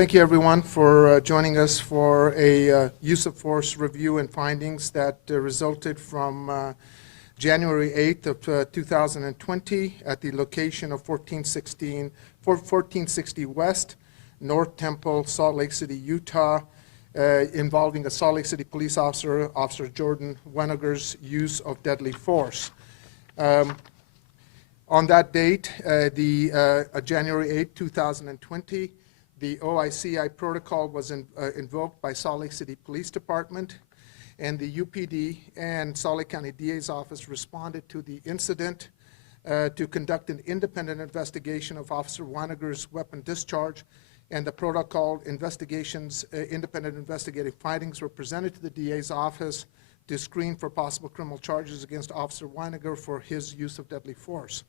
Thank you, everyone, for joining us for a use of force review and findings that resulted from January 8th of 2020 at the location of 1460 West, North Temple, Salt Lake City, Utah, involving a Salt Lake City police officer, Officer Jordan Weniger's use of deadly force. On that date, January 8, 2020, the OICI protocol was invoked by Salt Lake City Police Department, and the UPD and Salt Lake County DA's office responded to the incident to conduct an independent investigation of Officer Weniger's weapon discharge, and the protocol investigations, independent investigative findings were presented to the DA's office to screen for possible criminal charges against Officer Weniger for his use of deadly force.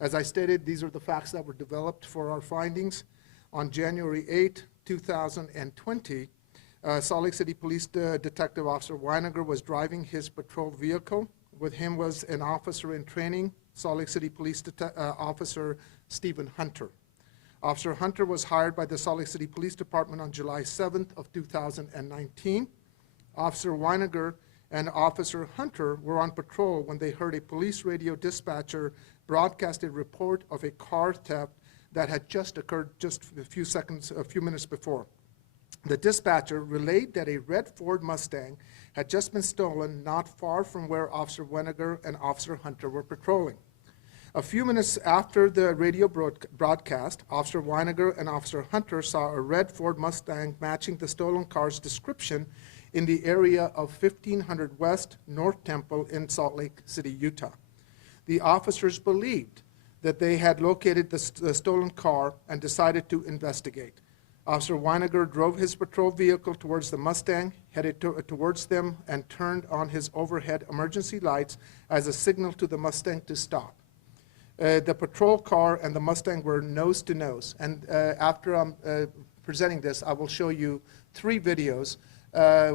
As I stated, these are the facts that were developed for our findings. On January 8, 2020, Salt Lake City Police Detective Officer Weniger was driving his patrol vehicle. With him was an officer in training, Salt Lake City Police Officer Stephen Hunter. Officer Hunter was hired by the Salt Lake City Police Department on July 7th of 2019. Officer Weniger and Officer Hunter were on patrol when they heard a police radio dispatcher broadcast a report of a car theft that had just occurred just a few minutes before. The dispatcher relayed that a red Ford Mustang had just been stolen not far from where Officer Weniger and Officer Hunter were patrolling. A few minutes after the radio broadcast, Officer Weniger and Officer Hunter saw a red Ford Mustang matching the stolen car's description in the area of 1500 West, North Temple in Salt Lake City, Utah. The officers believed that they had located the stolen car and decided to investigate. Officer Weniger drove his patrol vehicle towards the Mustang, headed towards them, and turned on his overhead emergency lights as a signal to the Mustang to stop. The patrol car and the Mustang were nose to nose, and after I'm presenting this, I will show you three videos.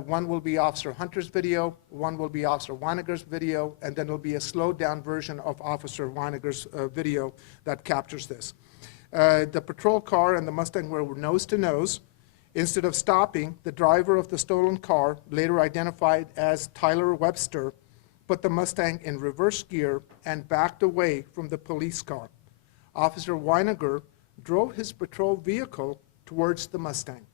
One will be Officer Hunter's video, one will be Officer Weniger's video, and then there will be a slowed down version of Officer Weniger's video that captures this. The patrol car and the Mustang were nose to nose. Instead of stopping, the driver of the stolen car, later identified as Tyler Webster, put the Mustang in reverse gear and backed away from the police car. Officer Weniger drove his patrol vehicle towards the Mustang.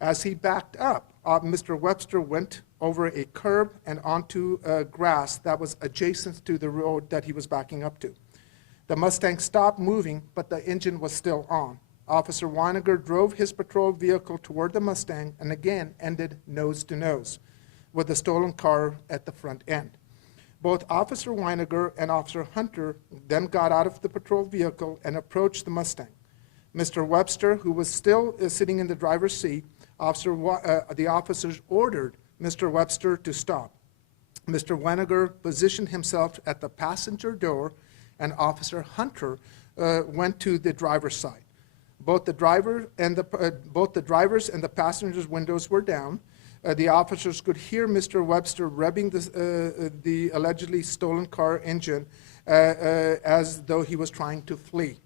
As he backed up, Mr. Webster went over a curb and onto grass that was adjacent to the road that he was backing up to. The Mustang stopped moving, but the engine was still on. Officer Weniger drove his patrol vehicle toward the Mustang and again ended nose to nose with the stolen car at the front end. Both Officer Weniger and Officer Hunter then got out of the patrol vehicle and approached the Mustang. Mr. Webster, who was still sitting in the driver's seat, the officers ordered Mr. Webster to stop. Mr. Weniger positioned himself at the passenger door, and Officer Hunter went to the driver's side. Both the drivers and the passengers' windows were down. The officers could hear Mr. Webster revving the allegedly stolen car engine as though he was trying to flee.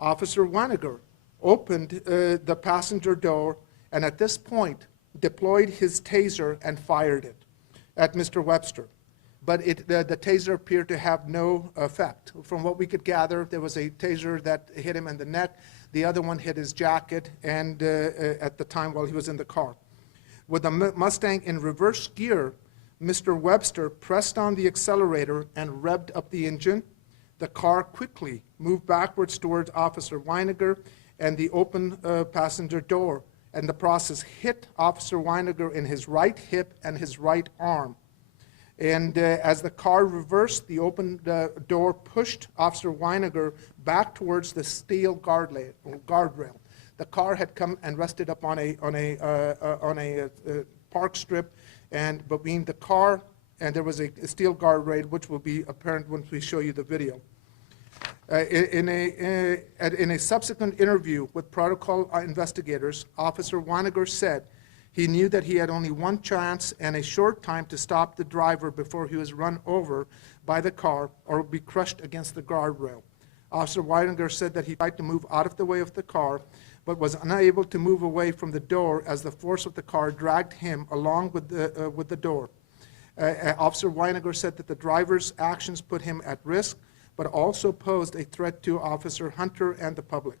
Officer Weniger opened the passenger door and at this point deployed his taser and fired it at Mr. Webster. But the taser appeared to have no effect. From what we could gather, there was a taser that hit him in the neck. The other one hit his jacket and at the time while he was in the car. With the Mustang in reverse gear, Mr. Webster pressed on the accelerator and revved up the engine. The car quickly moved backwards towards Officer Weniger and the open passenger door, and the process hit Officer Weniger in his right hip and his right arm. And as the car reversed, the open door pushed Officer Weniger back towards the steel guardrail. The car had come and rested up on a park strip, and between the car and there was a steel guardrail, which will be apparent once we show you the video. In a subsequent interview with protocol investigators, Officer Weniger said he knew that he had only one chance and a short time to stop the driver before he was run over by the car or be crushed against the guardrail. Officer Weniger said that he tried to move out of the way of the car, but was unable to move away from the door as the force of the car dragged him along with the door. Officer Weiniger said that the driver's actions put him at risk, but also posed a threat to Officer Hunter and the public.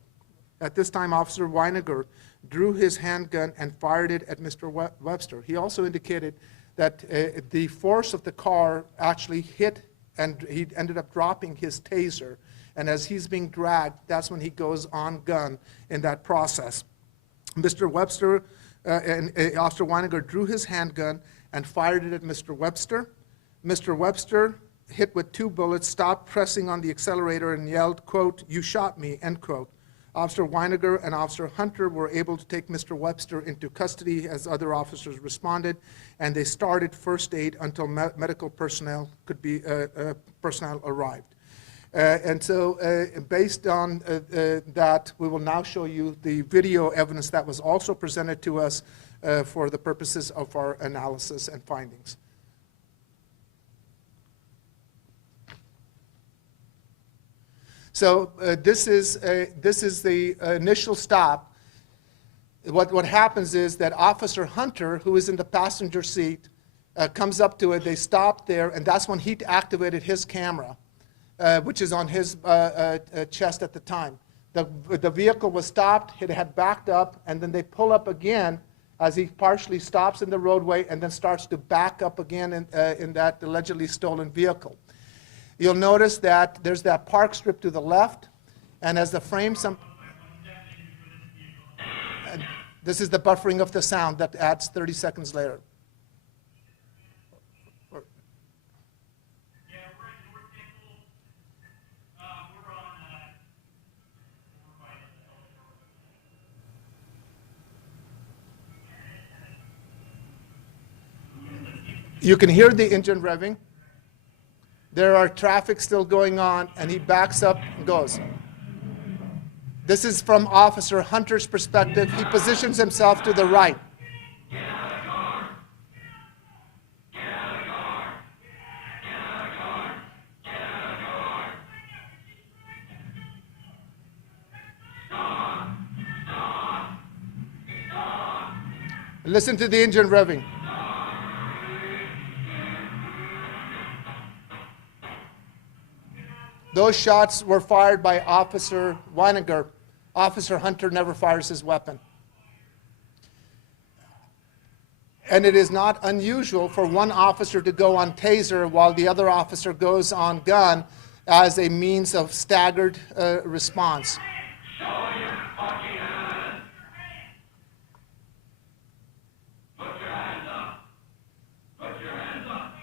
At this time, Officer Weiniger drew his handgun and fired it at Mr. Webster. He also indicated that the force of the car actually hit, and he ended up dropping his taser. And as he's being dragged, that's when he goes on gun in that process. Mr. Webster and Officer Weiniger drew his handgun and fired it at Mr. Webster. Mr. Webster, hit with 2 bullets, stopped pressing on the accelerator and yelled, quote, "You shot me," end quote. Officer Weiniger and Officer Hunter were able to take Mr. Webster into custody as other officers responded, and they started first aid until medical personnel arrived. And so based on that, we will now show you the video evidence that was also presented to us for the purposes of our analysis and findings. So this is the initial stop. What happens is that Officer Hunter, who is in the passenger seat, comes up to it. They stop there, and that's when he activated his camera, which is on his chest at the time. The vehicle was stopped. It had backed up, and then they pull up again as he partially stops in the roadway and then starts to back up again in that allegedly stolen vehicle. You'll notice that there's that park strip to the left, and as the frame, this is the buffering of the sound that adds 30 seconds later. You can hear the engine revving. There are traffic still going on, and he backs up and goes. This is from Officer Hunter's perspective. He positions himself to the right. Get out of the car. Get out of the car. Get out of the car. Get out of the car. Stop. Stop. Stop. Listen to the engine revving. Those shots were fired by Officer Weiniger. Officer Hunter never fires his weapon. And it is not unusual for one officer to go on taser while the other officer goes on gun as a means of staggered response. Show your fucking hands. Put your hands up. Put your hands up.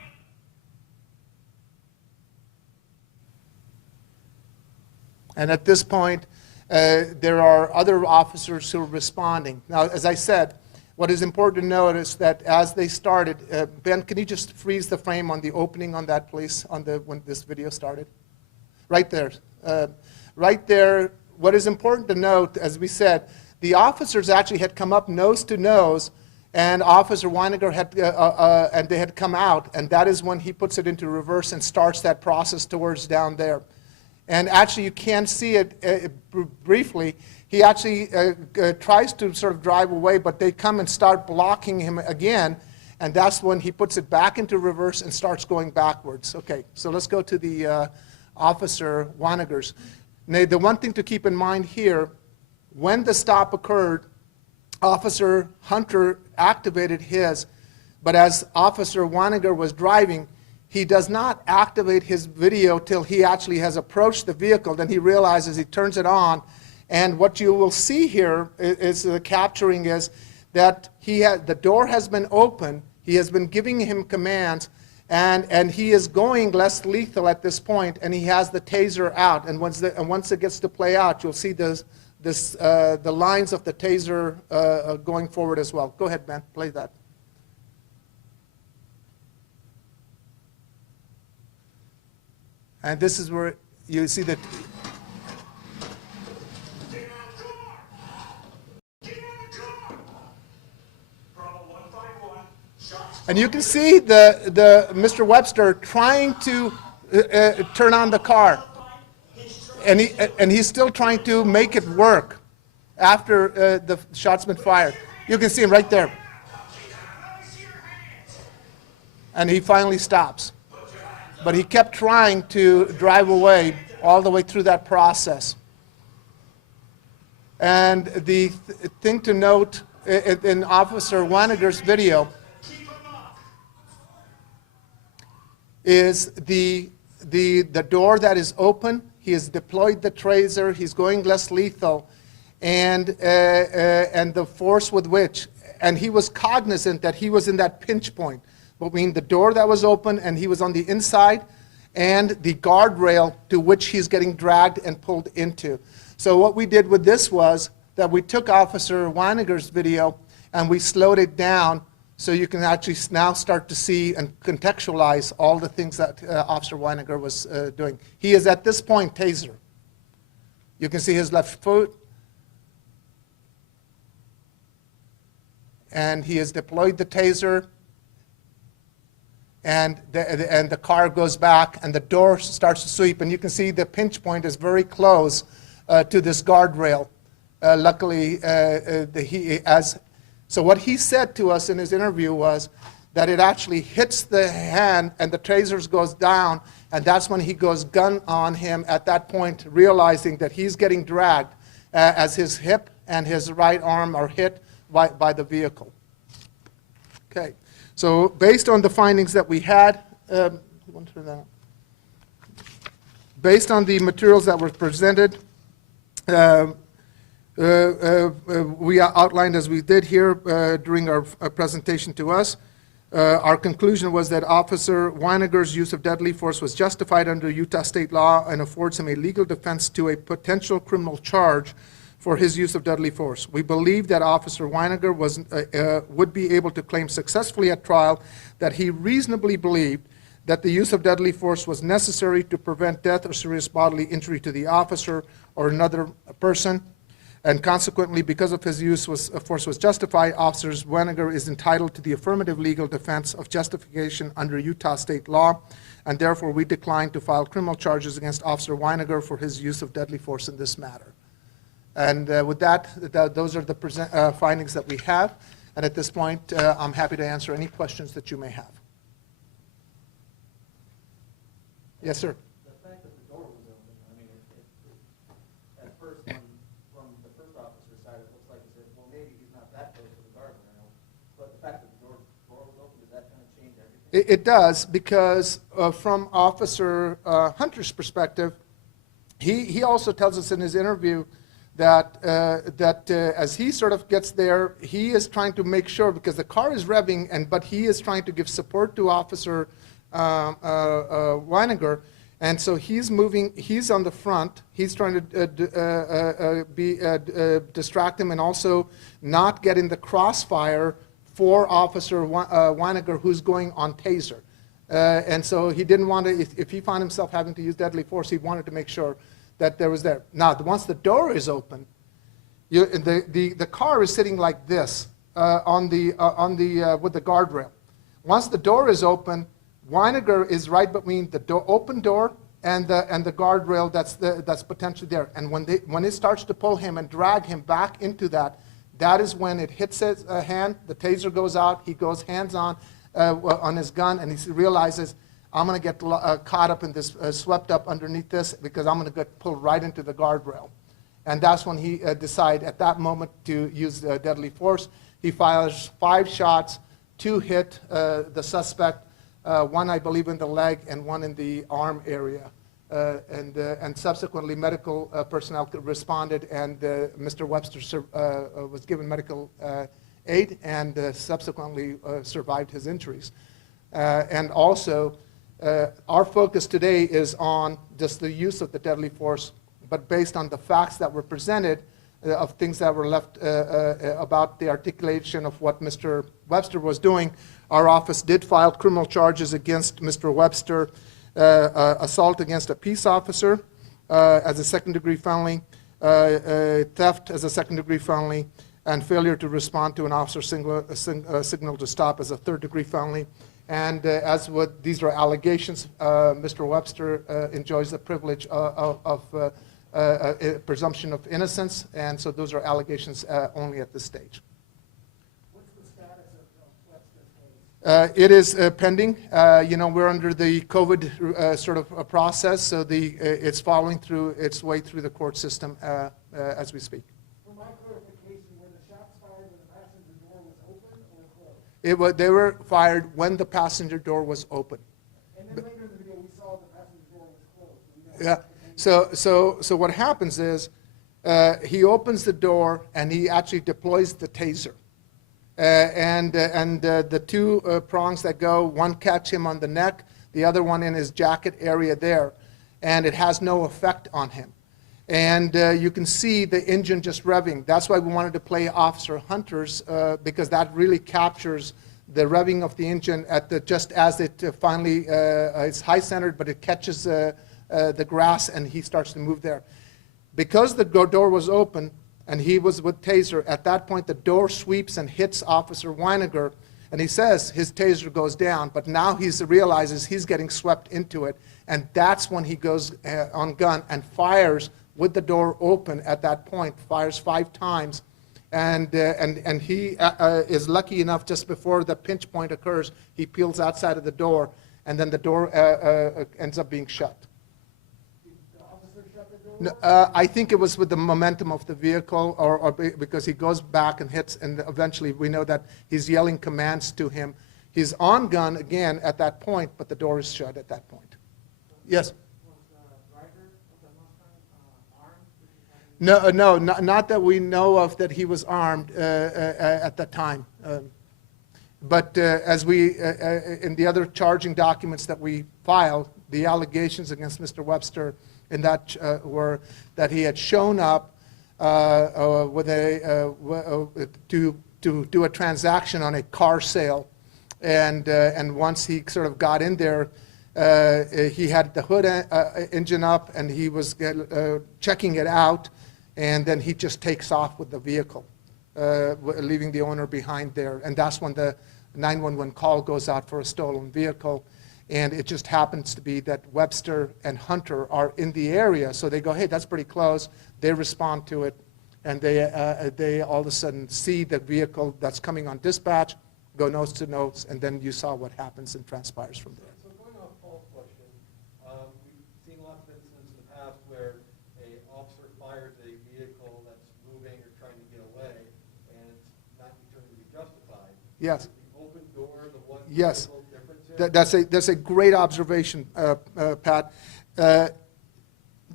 And at this point, there are other officers who are responding. Now, as I said, what is important to note is that as they started, Ben, can you just freeze the frame on the opening on that, please, on when this video started? Right there. Right there, what is important to note, as we said, the officers actually had come up nose to nose, and Officer Weiniger had, and they had come out, and that is when he puts it into reverse and starts that process towards down there. And actually, you can see it briefly. He actually tries to sort of drive away, but they come and start blocking him again, and that's when he puts it back into reverse and starts going backwards. Okay, so let's go to the Officer Weiniger's. Now, the one thing to keep in mind here, when the stop occurred, Officer Hunter activated his, but as Officer Weiniger was driving, he does not activate his video till he actually has approached the vehicle. Then he realizes, he turns it on, and what you will see here is the capturing is that the door has been open, he has been giving him commands, and he is going less lethal at this point, and he has the taser out. And once it gets to play out, you'll see the lines of the taser going forward as well. Go ahead, Ben, play that. And this is where you see that. And you can see the Mr. Webster trying to turn on the car, and he's still trying to make it work. after the shot's been fired. You can see him right there. And he finally stops. But he kept trying to drive away all the way through that process. And the thing to note in Officer Weiniger's video is the door that is open. He has deployed the taser. He's going less lethal. And the force with which, and he was cognizant that he was in that pinch point between the door that was open and he was on the inside and the guardrail to which he's getting dragged and pulled into. So what we did with this was that we took Officer Weiniger's video and we slowed it down so you can actually now start to see and contextualize all the things that Officer Weiniger was doing. He is at this point taser. You can see his left foot. And he has deployed the taser. And the car goes back and the door starts to sweep. And you can see the pinch point is very close to this guardrail. Luckily, so what he said to us in his interview was that it actually hits the hand and the taser goes down, and that's when he goes gun on him at that point, realizing that he's getting dragged as his hip and his right arm are hit by the vehicle. Okay, so based on the findings that we had, based on the materials that were presented, we outlined as we did here during our presentation to us. Our conclusion was that Officer Weiniger's use of deadly force was justified under Utah state law and affords him a legal defense to a potential criminal charge for his use of deadly force. We believe that Officer Weiniger would be able to claim successfully at trial that he reasonably believed that the use of deadly force was necessary to prevent death or serious bodily injury to the officer or another person. And consequently, because of his use of force was justified, Officer Weiniger is entitled to the affirmative legal defense of justification under Utah state law, and therefore we decline to file criminal charges against Officer Weiniger for his use of deadly force in this matter. And with that, those are the findings that we have. And at this point, I'm happy to answer any questions that you may have. Yes, sir. The fact that the door was open, I mean, at first, from the first officer's side, it looks like he said, well, maybe he's not that close to the guardrail. But the fact that the door was open, does that kind of change everything? It does, because from Officer Hunter's perspective, he also tells us in his interview that as he sort of gets there, he is trying to make sure, because the car is revving, but he is trying to give support to Officer Weiniger, and so he's moving. He's on the front. He's trying to distract him and also not get in the crossfire for Officer Weiniger, who's going on taser. And so he didn't want to. If he found himself having to use deadly force, he wanted to make sure that there was there. Now, once the door is open, the car is sitting like this with the guardrail. Once the door is open, Weiniger is right between the open door and the guardrail that's potentially there. And when it starts to pull him and drag him back into that is when it hits his hand. The taser goes out. He goes hands on his gun, and he realizes, I'm going to get caught up in this, swept up underneath this, because I'm going to get pulled right into the guardrail. And that's when he decides at that moment to use deadly force. He fires 5 shots, 2 hit the suspect, 1, I believe, in the leg and 1 in the arm area. And subsequently, medical personnel responded, and Mr. Webster was given medical aid and subsequently survived his injuries. And also, our focus today is on just the use of the deadly force, but based on the facts that were presented of things that were left about the articulation of what Mr. Webster was doing, our office did file criminal charges against Mr. Webster, assault against a peace officer as a second-degree felony, theft as a second-degree felony, and failure to respond to an officer signal to stop as a third-degree felony. And these are allegations, Mr. Webster enjoys the privilege of presumption of innocence, and so those are allegations only at this stage. What's the status of Webster's case? It is pending. We're under the COVID sort of a process, so it's following through its way through the court system as we speak. For my clarification, were the shots fired when the passenger door was open or closed? They were fired when the passenger door was open. And then later in the video, we saw the passenger door was closed. Yeah. So what happens is he opens the door and he actually deploys the taser. And the two prongs that go, one catch him on the neck, the other one in his jacket area there, and it has no effect on him. And you can see the engine just revving. That's why we wanted to play Officer Hunter's, because that really captures the revving of the engine at just as it finally, it's high-centered, but it catches the grass and he starts to move there. Because the door was open, and he was with taser, at that point the door sweeps and hits Officer Weiniger, and he says his taser goes down, but now he realizes he's getting swept into it, and that's when he goes on gun and fires with the door open at that point, fires 5 times, and he is lucky enough just before the pinch point occurs, he peels outside of the door, and then the door ends up being shut. No, I think it was with the momentum of the vehicle, or because he goes back and hits, and eventually we know that he's yelling commands to him. He's on gun again at that point, but the door is shut at that point. Yes? Was the driver of the Mustang armed? No, not that we know of that he was armed at that time. But as we, in the other charging documents that we filed, the allegations against Mr. Webster in that were that he had shown up with to do a transaction on a car sale, and once he sort of got in there, he had the hood engine up and he was checking it out, and then he just takes off with the vehicle, leaving the owner behind there, and that's when the 911 call goes out for a stolen vehicle. And it just happens to be that Webster and Hunter are in the area, so they go, hey, that's pretty close. They respond to it, and they all of a sudden see the vehicle that's coming on dispatch, go nose to nose, and then you saw what happens and transpires from there. So going off Paul's question, we've seen lots of incidents in the past where an officer fires a vehicle that's moving or trying to get away, and it's not determined to be justified. Yes. Is the open door the one Yes. critical difference here? That's a great observation, Pat.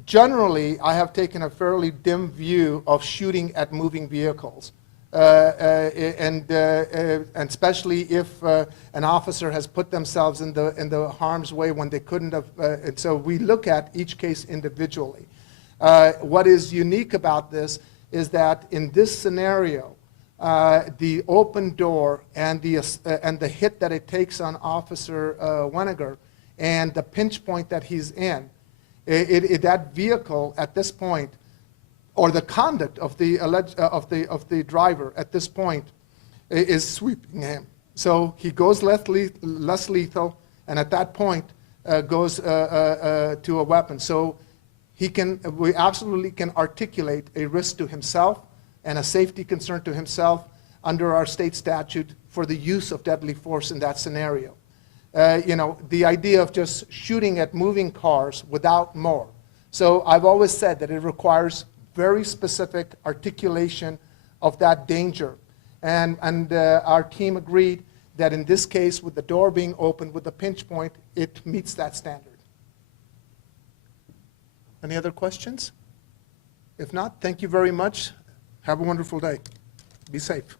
Generally, I have taken a fairly dim view of shooting at moving vehicles, and especially if an officer has put themselves in the harm's way when they couldn't have. And so we look at each case individually. What is unique about this is that in this scenario, the open door and the hit that it takes on Officer Weiniger and the pinch point that he's in, that vehicle at this point, or the conduct of the driver at this point, is sweeping him. So he goes less lethal, and at that point goes to a weapon. So we absolutely can articulate a risk to himself and a safety concern to himself under our state statute for the use of deadly force in that scenario. The idea of just shooting at moving cars without more. So I've always said that it requires very specific articulation of that danger. And our team agreed that in this case, with the door being open with the pinch point, it meets that standard. Any other questions? If not, thank you very much. Have a wonderful day. Be safe.